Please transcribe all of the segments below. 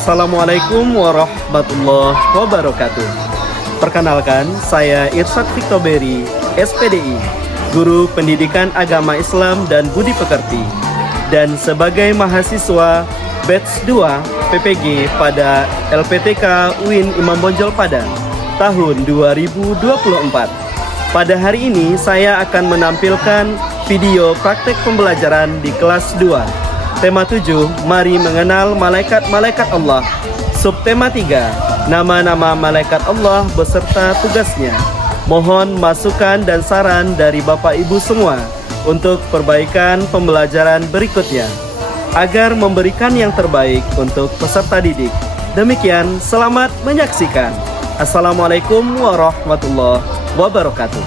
Assalamualaikum warahmatullahi wabarakatuh. Perkenalkan, saya Irsyad Victoberi, SPDI, Guru Pendidikan Agama Islam dan Budi Pekerti, dan sebagai mahasiswa Batch 2 PPG pada LPTK UIN Imam Bonjol Padang tahun 2024. Pada hari ini saya akan menampilkan video praktek pembelajaran di kelas 2. Tema 7, mari mengenal malaikat-malaikat Allah. Subtema 3, nama-nama malaikat Allah beserta tugasnya. Mohon masukan dan saran dari Bapak Ibu semua untuk perbaikan pembelajaran berikutnya, agar memberikan yang terbaik untuk peserta didik. Demikian, selamat menyaksikan. Assalamualaikum warahmatullahi wabarakatuh.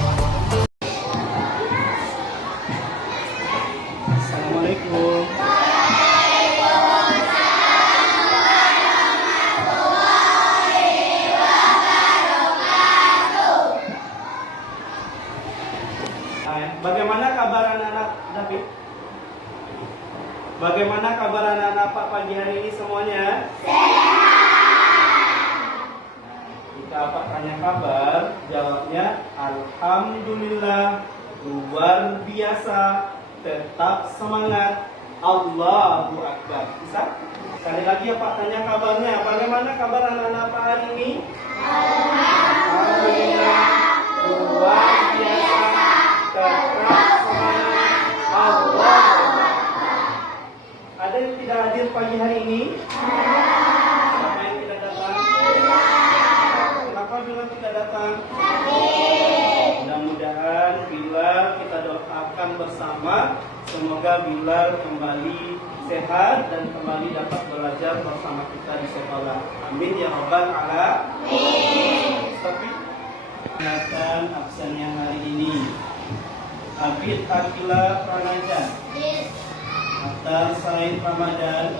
Assalamualaikum. Bagaimana kabar anak-anak David? Bagaimana kabar anak-anak Pak pagi hari ini semuanya? Jika Pak tanya kabar, jawabnya alhamdulillah, luar biasa, tetap semangat, Allahu Akbar. Bisa? Sekali lagi ya Pak tanya kabarnya. Bagaimana kabar anak-anak Pak hari ini? Alhamdulillah, luar biasa, tetap semangat, Allah. Ada yang tidak hadir pagi hari ini? Siapa yang tidak datang? Kenapa bilang tidak datang? Mudah-mudahan Bilal kita doakan bersama, semoga Bilal kembali sehat dan kembali dapat belajar bersama kita di sekolah. Amin ya rabbal alamin. Tapi kenalkan absennya hari ini. Abid Akila Pranaja, Atar Said Ramadan,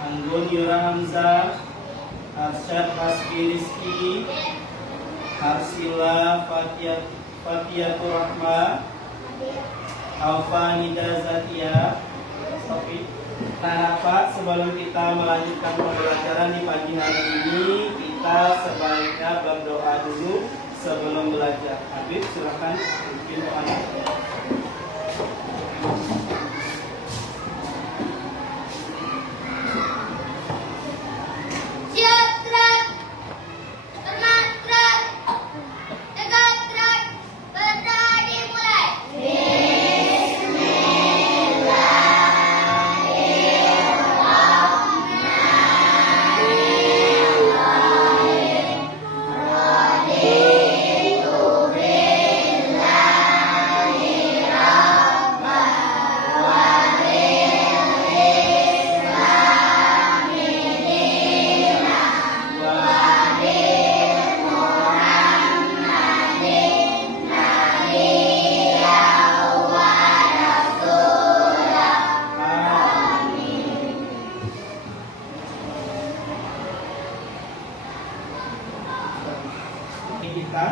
Anggun Yura Hamzah, Arsyad Hasbi Rizki, Arsila Fatiyatur Rahma, Alfa Nida Zatia. Nah Pak, sebelum kita melanjutkan pembelajaran di pagi hari ini, kita sebaiknya berdoa dulu sebelum belajar. Habib, silakan bikin doanya. Kita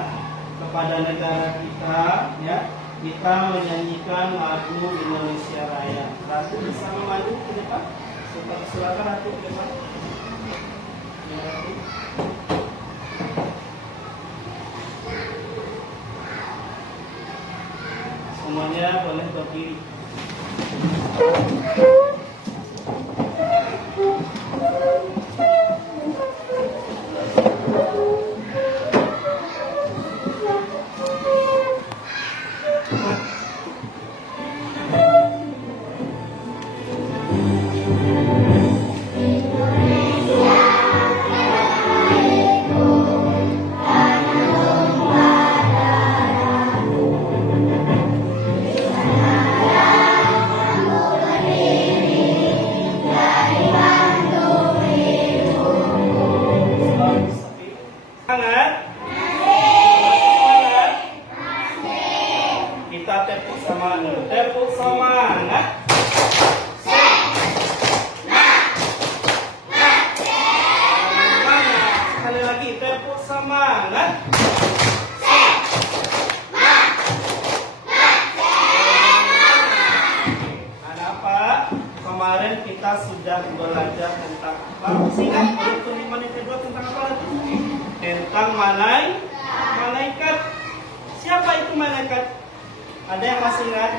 kepada negara kita, ya, kita menyanyikan lagu Indonesia Raya. Ratu bisa memandu ke depan? Silakan Ratu ke depan. Ya, Ratu. Semuanya boleh berdiri. Kita tepuk semangat. Tepuk semangat. Sekali lagi tepuk semangat. Ada apa? Kemarin kita sudah belajar tentang masih ingat rukun iman yang kedua tentang apa lagi? Tentang malaikat. Siapa itu malaikat? Ada yang masih ingat?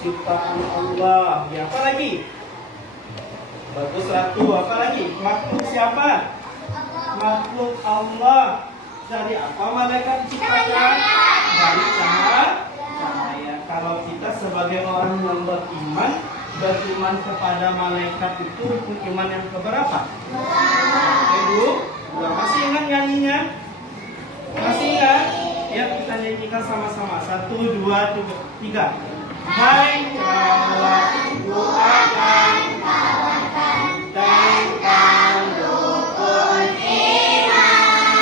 Ciptaan Allah. Ya, apa lagi? Bagus Ratu. Apa lagi? Makhluk siapa? Makhluk Allah. Dari apa malaikat diciptakan? Dari cahaya. Kalau kita sebagai orang yang beriman kepada malaikat itu rukun iman yang keberapa? Kedua. Masih ingat nyanyinya? Masih ingat? Ya, kita nyanyikan sama-sama. 1, 2, 3. Hai kawan, doakan tentang rukun iman.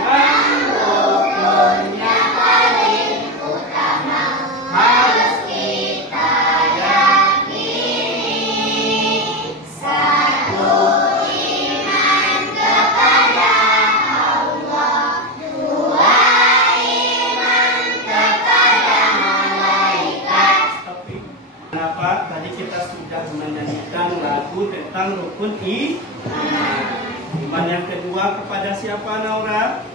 Dan rukun yang paling utama harus kita yakini. 1. Iman kepada Allah. 2. Iman kepada malaikat. Kenapa? Tadi kita sudah menyanyikan lagu tentang rukun iman. Iman yang kedua kepada siapa, Naura?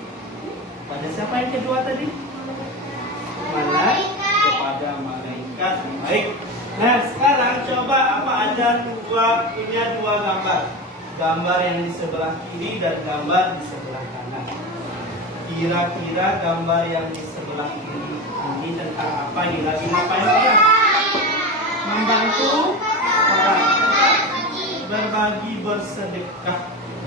Pada siapa yang kedua tadi? Kepada malaikat. Baik. Nah, sekarang coba apa ada punya dua gambar. Gambar yang di sebelah kiri dan gambar di sebelah kanan. Kira-kira gambar yang di sebelah kiri ini tentang apa? Ini lagi ngapain ya? Membantu orang, berbagi, bersedekah.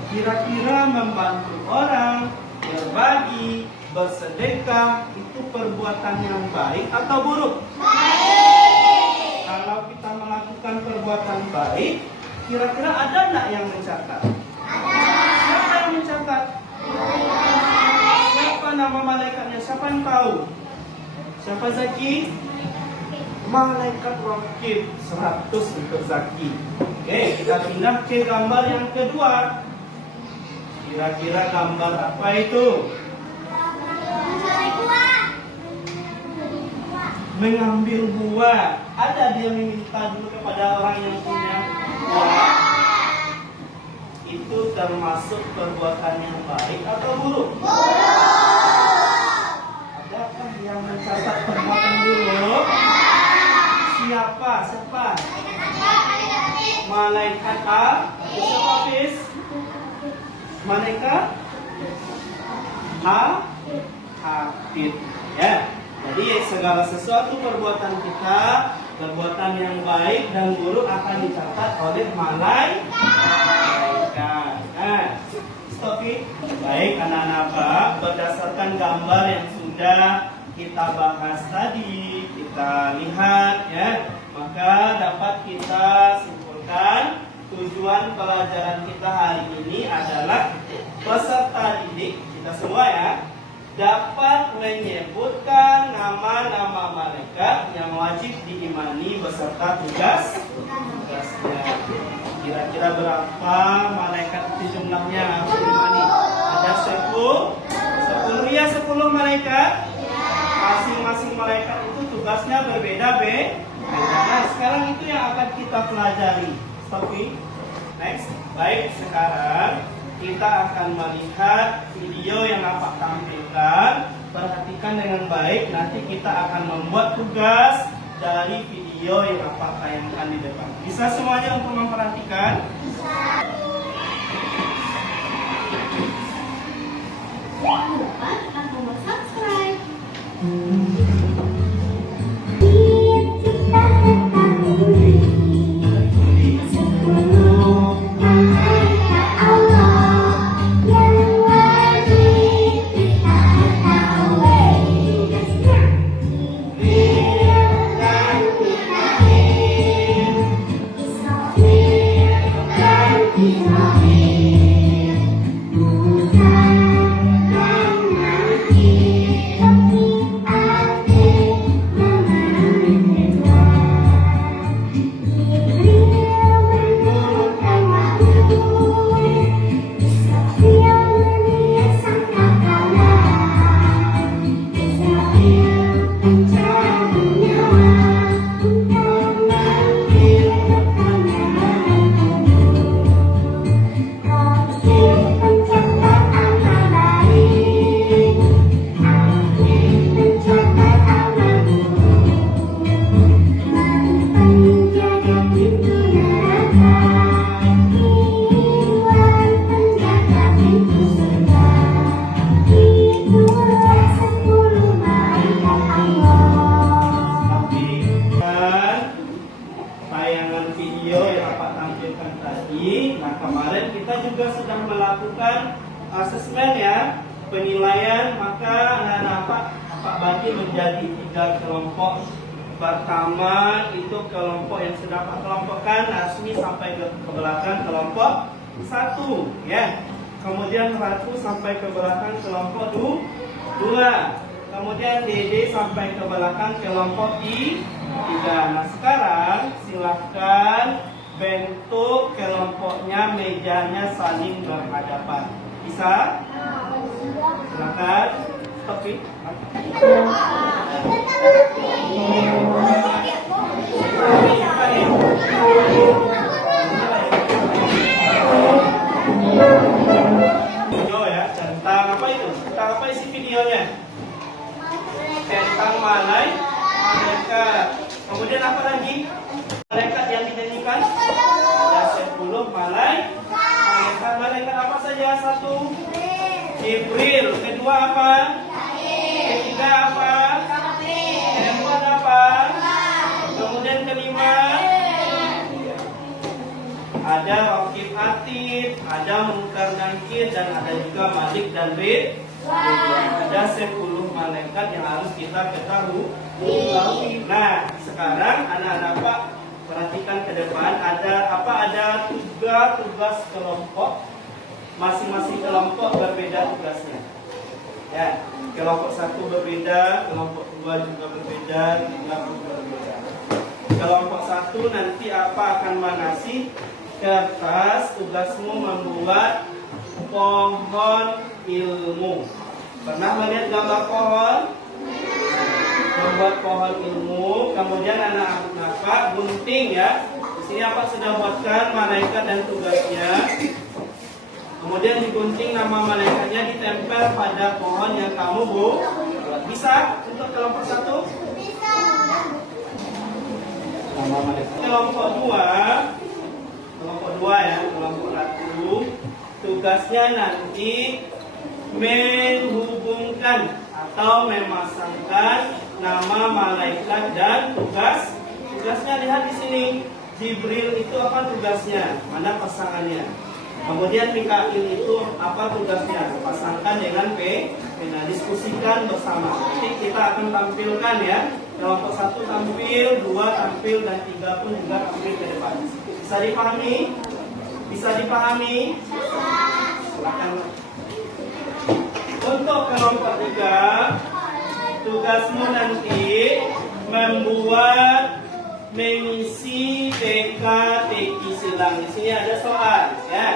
Kira-kira membantu orang, berbagi, bersedekah itu perbuatan yang baik atau buruk? Baik. Kalau kita melakukan perbuatan baik, kira-kira ada nggak yang mencatat? Ada. Siapa yang mencatat? Siapa nama malaikatnya? Siapa yang tahu? Siapa Zaki? Malaikat Rakib 100 untuk Zaki. Oke, kita pindah ke gambar yang kedua. Kira-kira gambar apa itu? Mengambil buah. Ada dia meminta dulu kepada orang yang punya buah. Itu termasuk perbuatan yang baik atau buruk? Adakah yang mencatat perbuatan buruk? Siapa? Malaikat siapa Fis? Malaikat Hafid. Ya. Jadi segala sesuatu perbuatan kita, perbuatan yang baik dan buruk akan dicatat oleh malaikat. Nah, stop it. Baik anak-anak, berdasarkan gambar yang sudah kita bahas tadi, kita lihat ya, maka dapat kita simpulkan tujuan pelajaran kita hari ini adalah peserta didik kita semua ya dapat menyebutkan nama-nama malaikat yang wajib diimani beserta tugasnya. Kira-kira berapa malaikat itu jumlahnya harus diimani? Ada 10 ya, 10 malaikat. Masing-masing malaikat itu tugasnya berbeda-beda. Nah, sekarang itu yang akan kita pelajari. Stopin. Next. Baik, sekarang kita akan melihat video yang Bapak tampilkan. Perhatikan dengan baik. Nanti kita akan membuat tugas dari video yang Bapak tayangkan di depan. Bisa semuanya untuk memperhatikan? Jangan lupa tekan tombol subscribe. juga sudah melakukan asesmen ya, penilaian, maka anak-anak Pak bagi menjadi 3 kelompok. Pertama itu kelompok yang sudah Pak kelompokkan, Asmi sampai ke belakang kelompok 1 ya. Kemudian Ratu sampai ke belakang kelompok 2. Kemudian Dede sampai ke belakang kelompok 3. Nah sekarang silahkan bentuk kelompoknya, mejanya saling berhadapan. Bisa? Silakan. Stop it. Video ya, tentang apa itu? Tentang apa isi videonya? Tentang malaikat. Kemudian apa lagi? Malaikat yang dinyanyikan? Ada 10 malaikat. Malaikat apa saja? 1 Jibril. Kedua apa? Ketiga apa? Keempat apa? Kemudian kelima ada Raqib Atid, ada Munkar Nakir, dan ada juga Malik dan Rid. Ada 10 malaikat yang harus kita ketahui. Nah, sekarang anak-anak Pak perhatikan ke depan, ada apa? Ada tugas kelompok. Masing-masing kelompok berbeda tugasnya. Ya, kelompok 1 berbeda, kelompok 2 juga berbeda, 3 pun berbeda. Kelompok 1 nanti apa akan mengasih kertas, tugasmu membuat pohon ilmu. Pernah melihat gambar pohon? Membuat pohon ilmu, kemudian anak-anak Pak gunting ya. Di sini apa sudah buatkan malaikat dan tugasnya. Kemudian digunting nama malaikatnya, ditempel pada pohon yang kamu buat. Bisa untuk kelompok 1? Bisa. Nama malaikat. Kelompok 2 ya, kelompok 1. Tugasnya nanti menghubungkan atau memasangkan nama malaikat dan tugasnya. Lihat di sini, Jibril itu apa tugasnya? Mana pasangannya? Kemudian Mikail itu apa tugasnya? Pasangkan dengan Nah, diskusikan bersama. Nanti kita akan tampilkan ya. Kelompok 1 tampil, 2 tampil, dan 3 pun juga tampil ke depan. Bisa dipahami? Bisa dipahami? Silakan. Untuk kelompok 3, tugasmu nanti membuat mengisi teka-teki silang. Di sini ada soal ya.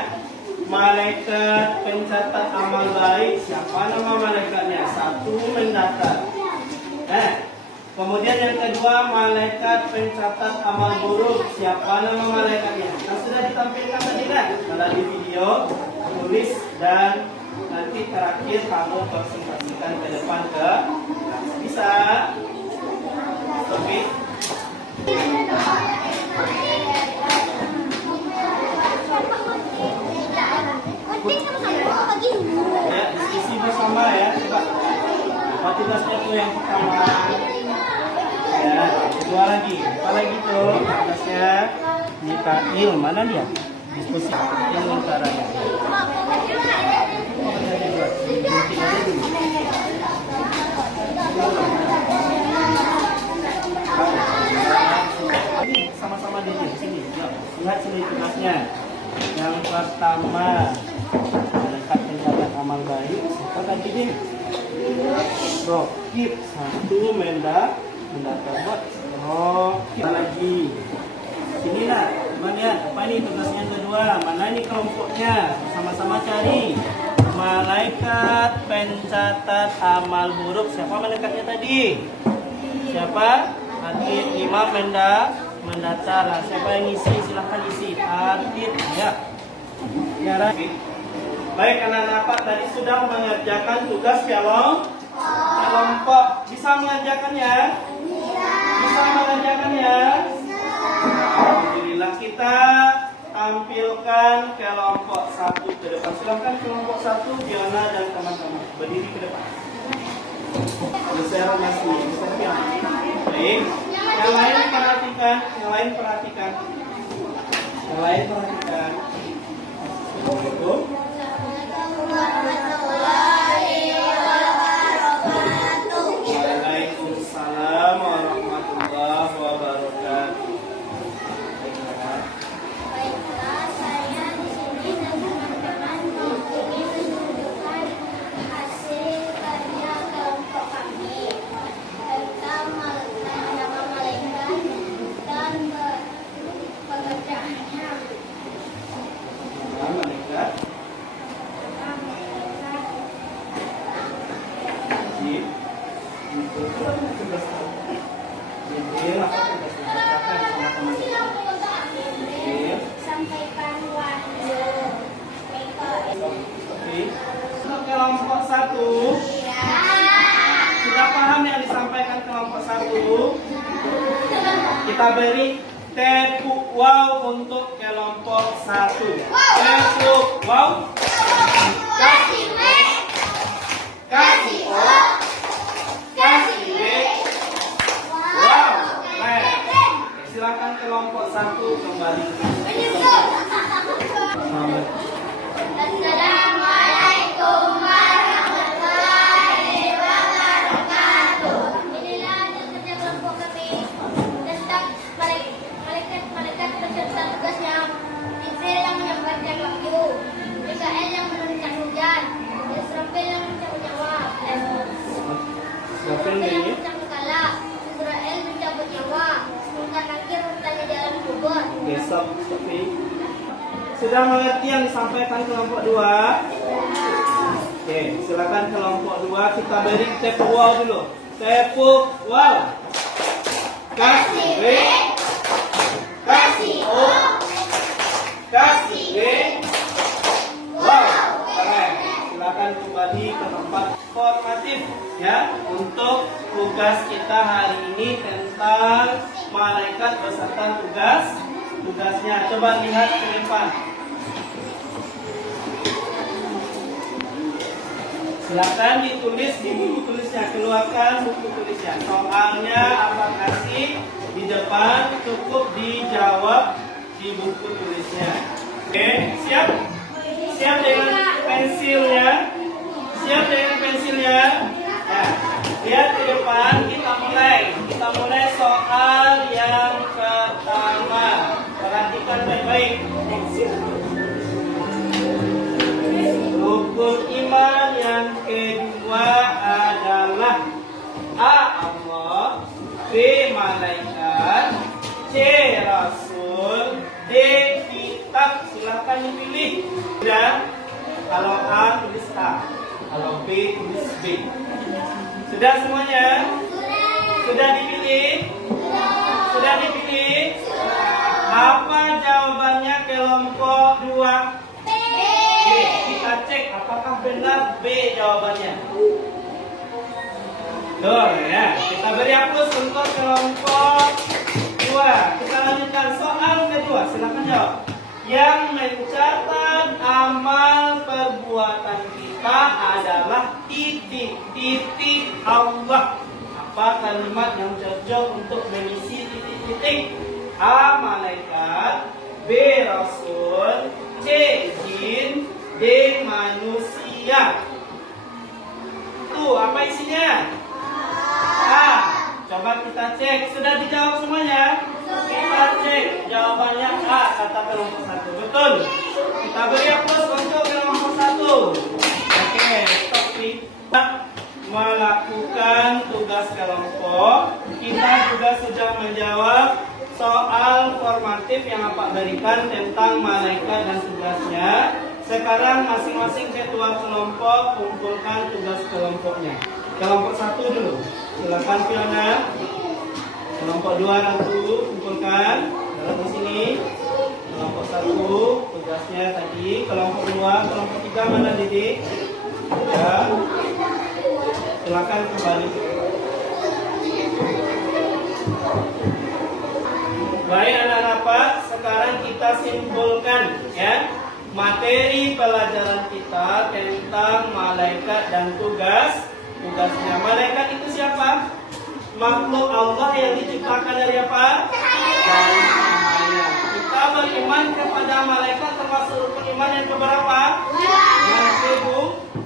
Malaikat pencatat amal baik, siapa nama malaikatnya? 1 mendaftar. Kemudian yang kedua, malaikat pencatat amal buruk, siapa nama malaikatnya? Nah, sudah ditampilkan tadi kan? Kalau di video, tulis, dan nanti terakhir kamu presentasikan ke depan ke bisa. Oke. Ya, isi bersama ya. Coba tugasnya tuh yang pertama. Ya, kedua lagi. Apa lagi tuh? Tugasnya Mikail, mana dia? Diskusi yang caranya. Sama-sama di sini. Lihat sini tugasnya. Yang pertama, malaikat pencatat amal baik. Siapa tadi nih? Raqib. 1 mendaftar buat Raqib lagi. Sini lah, teman ya. Apa nih tugasnya yang kedua? Mana nih kelompoknya? Sama-sama cari. Malaikat pencatat amal buruk. Siapa malaikatnya tadi? Siapa? Atid. 5 mendaftar. Siapa yang isi? Silahkan isi. Atid ya. Ya, baik anak-anak Pak tadi sudah mengerjakan tugas kelompok. Bisa mengerjakannya? Bisa mengerjakannya? Alhamdulillah, kita tampilkan kelompok 1 ke depan. Silahkan kelompok 1, Diana dan teman-teman berdiri ke depan. Bersama masih. Baik. Yang lain perhatikan. Waalaikumsalam warahmatullahi wabarakatuh. Baiklah, saya di sini dan teman-teman ingin menunjukkan hasil karya kelompok kami tentang nama malaikat dan pekerjaannya. Malaikat. Jib. Sampaikan wahyu. Untuk kelompok 1, sudah paham yang disampaikan kelompok 1? Kita beri tepuk wow untuk kelompok 1. Tepuk wow. Kasih W, Kasih O. Kasih B. Wow. Keren. Silakan kelompok 1 kembali. Selamat. Assalamualaikum warahmatullahi wabarakatuh. Inilah hasil kerja kelompok kami tentang malaikat beserta tugasnya. Jibril yang menyampaikan wahyu, Mikael yang menurunkan hujan, Israfil yang mencabut nyawa, Silakan Israfil yang ini. mencabut kala, Israel mencabut nyawa, Mungkar Nakir bertanya di alam kubur. Besok seperti sudah mengerti yang disampaikan kelompok 2? Oke, silakan kelompok 2 kita beri tepuk wow dulu. Tepuk wow. Kasih B. Kasih O. Kasih B. Wow. Keren. Silakan kembali ke tempat formatif ya untuk tugas kita hari ini tentang malaikat beserta tugasnya. Coba lihat ke depan. Silakan ditulis di buku tulisnya, keluarkan buku tulisnya. Soalnya apa kasih di depan, cukup dijawab di buku tulisnya. Oke, siap? Siap dengan pensilnya? Siap dengan pensilnya? Nah, lihat ke depan, kita mulai soal yang pertama. Perhatikan baik-baik. Rukun iman yang kedua adalah A. Allah, B. Malaikat, C. Rasul, D. Kitab. Silahkan dipilih. Sudah? Kalau A tulis A, kalau B tulis B. Sudah semuanya? Sudah dipilih? Sudah dipilih? Apa jawabannya kelompok 2? Oke, kita cek apakah benar B jawabannya. Betul ya. Kita beri hapus untuk kelompok 2. Kita lanjutkan soal kedua. Silakan jawab. Yang mencatat amal perbuatan kita adalah titik-titik Allah. Apa kalimat yang cocok untuk mengisi titik-titik? A. Malaikat, B. Rasul, C. Jin, D. Manusia. Tuh, apa isinya? A. Coba kita cek. Sudah dijawab semuanya? Kita cek. Jawabannya A, kata kelompok 1. Betul. Kita beri hapus untuk kelompok 1. Oke, stop. Kita melakukan tugas kelompok. Kita juga sudah menjawab soal formatif yang Bapak berikan tentang malaikat dan tugasnya. Sekarang masing-masing ketua kelompok kumpulkan tugas kelompoknya. Kelompok 1 dulu. Silakan Fiona. Kelompok 2 Ratu kumpulkan. Dalam di sini. Kelompok 1 tugasnya tadi. Kelompok 2, kelompok 3 mana Didik? Ya. Silakan kembali. Baik anak rapat, sekarang kita simpulkan ya materi pelajaran kita tentang malaikat dan tugasnya. Malaikat itu siapa? Makhluk Allah yang diciptakan dari apa? Dari cahaya. Kita kita beriman kepada malaikat termasuk rukun iman yang keberapa?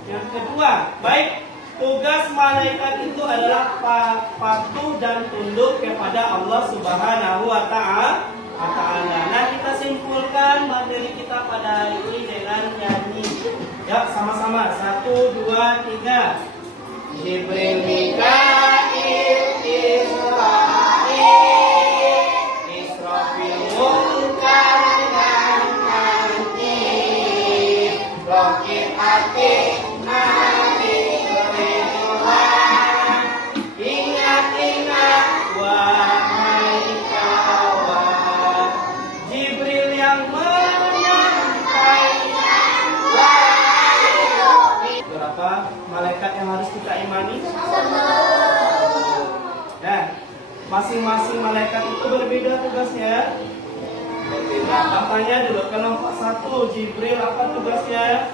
Yang kedua. Baik, tugas malaikat itu adalah patuh dan tunduk kepada Allah Subhanahu wa Ta'ala. Nah, kita simpulkan materi kita pada hari ini dengan nyanyi. Ya, sama-sama. 1, 2, 3. Jibril, Mikail, Israil, Israfil, Munkar dan Nakir, Raqib, Atid, Malik, Ridwan. Ingat-ingat wahai kawan, Jibril yang menyampaikan wahyu. Berapa malaikat yang harus kita imani? Nah, masing-masing malaikat itu berbeda tugasnya. Apanya dulu? Kelompok 1 Jibril, apa tugasnya?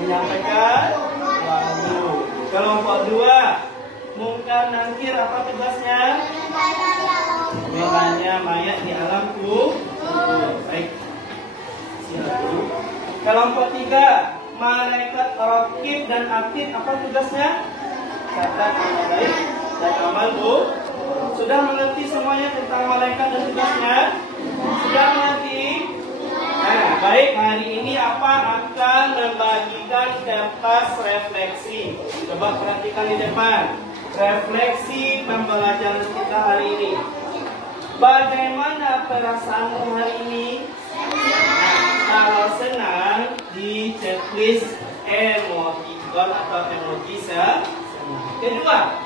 Menyampaikan wahyu. Kelompok 2 Munkar Nakir, apa tugasnya? Menanya mayat di alam kubur. Baik. Silakan. Kelompok 3 Malaikat Raqib dan Atid, apa tugasnya? Catat amal baik dan amal buruk. Sudah mengerti semuanya tentang malaikat dan tugasnya? Sudah mengerti? Nah, baik, hari ini apa akan membagikan kertas refleksi. Coba perhatikan di depan. Refleksi pembelajaran kita hari ini. Bagaimana perasaanmu hari ini? Kalau senang, di checklist emoticon atau emoji senang. Kedua,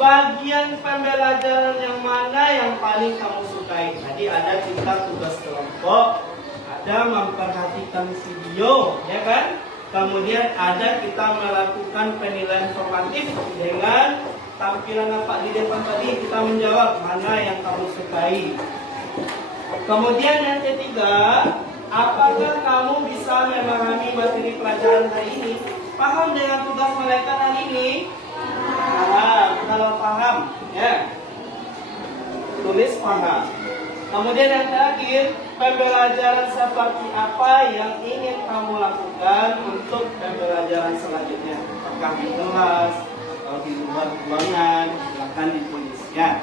bagian pembelajaran yang mana yang paling kamu sukai? Tadi ada kita tugas kelompok, ada memperhatikan video, ya kan? Kemudian ada kita melakukan penilaian formatif dengan tampilan apa di depan tadi, kita menjawab mana yang kamu sukai. Kemudian yang ketiga, apakah kamu bisa memahami materi pelajaran hari ini? Paham dengan tugas malaikat hari ini? Paham. Kalau paham, ya, tulis paham. Kemudian yang terakhir, pembelajaran seperti apa yang ingin kamu lakukan untuk pembelajaran selanjutnya? Apakah di kelas atau di luar ruangan? Silakan ditulis, ya.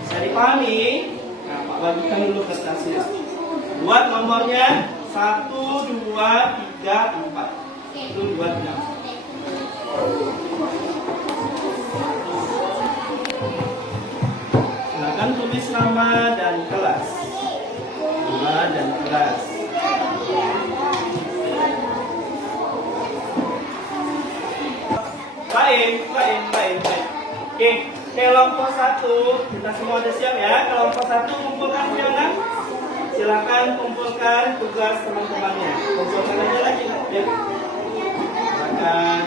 Bisa dipahami? Nah, Pak bagikan dulu kertasnya. Buat nomornya 1, 2, 3, 4. 1, 2, 3, 4. Silakan tulis nama dan kelas. Nama dan kelas. Baik. Oke, kelompok 1 kita semua ada siap ya. Kelompok 1 kumpulkan jangan. Silakan kumpulkan tugas teman-temannya. Kumpulkan aja lagi. Ya. Silakan.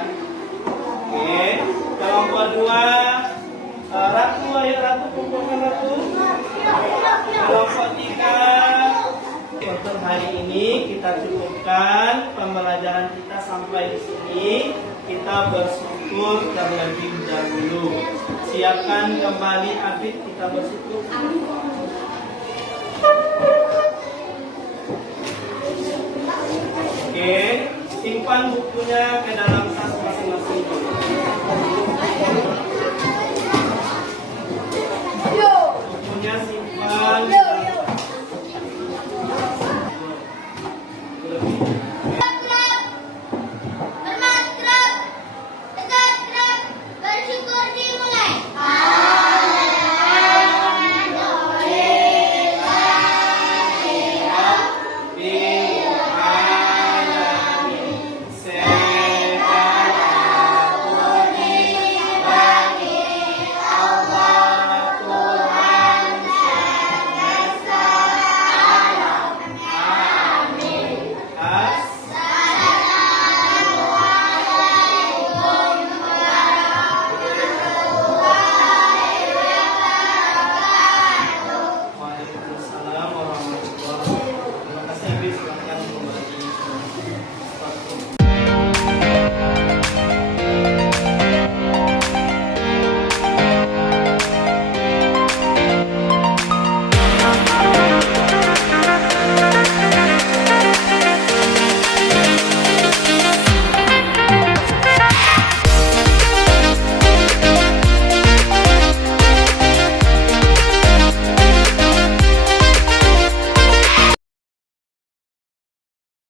Oke. Kelompok 2 Ratu, ayo Ratu kumpulkan Ratu. Kelompok 3. Untuk hari ini kita cukupkan pembelajaran kita sampai di sini. Kita bersyukur terlebih dahulu. Siapkan kembali Abid, kita bersyukur. Oke, simpan bukunya ke dalam tas masing-masing.